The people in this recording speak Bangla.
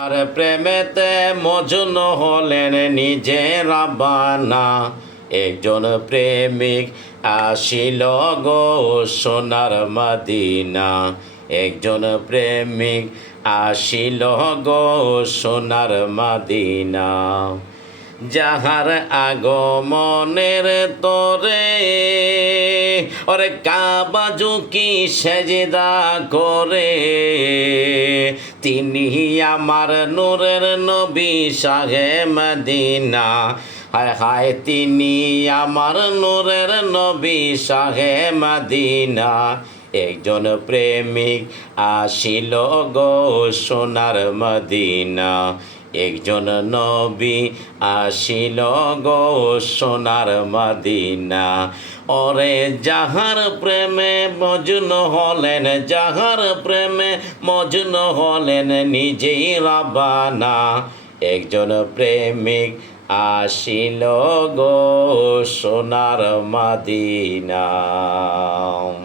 আর প্রেমেতে মজুন হলেন নিজে রাবানা। একজন প্রেমিক আসিল গো সোনার মাদিনা। একজন প্রেমিক আসিল গো সোনার মাদিনা। যাহার আগমনের তরে ওরে কাবা ঝুঁকি সেজদা করে? তিনি আমার নূরের নবী সাহে মদিনা। হায় হায় তিনি আমার নূরের নবী সাহে মদিনা। একজন প্রেমিক আসিল গো সোনার মদিনা। একজন নবী আসিল গো সোনার মদিনা। ওরে যাহার প্রেমে মজুন হলেন, যাহার প্রেমে মজুন হলেন নিজেই রাবানা। একজন প্রেমিক আসিল গো সোনার মদিনা।